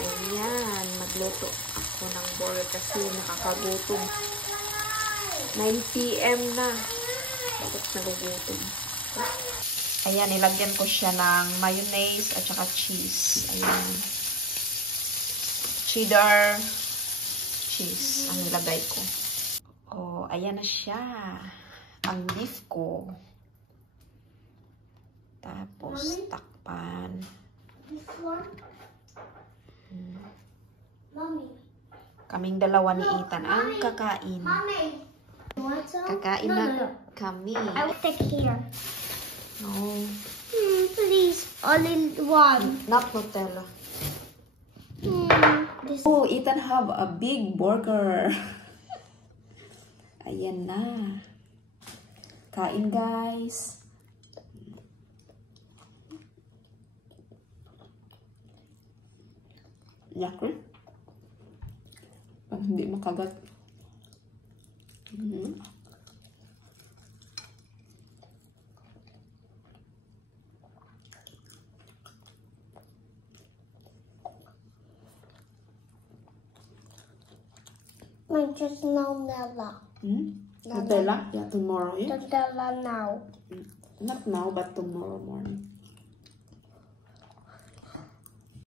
Ayan, magluto ako ng burger kasi nakakagutom. 9 PM na. Bakit nagugutom? Ayan, nilagyan ko siya ng mayonnaise at saka cheese. Ayan. Cheddar cheese ang nilagay ko. Oh, ayan na siya. Ang beef ko. Tapos, takpan. This one? Mommy. Kaming dalawa ni Ethan ang kakain. Mommy. You want some? Kakain na kami. I will take here. No. Please, all in one. Not Nutella. This. Oh, Ethan have a big burger. Ayan na. Kain, guys. Yaki. Hindi makagat. I just know Nutella. Nutella? Yeah, tomorrow. Yeah? Nutella now. Not now, but tomorrow morning.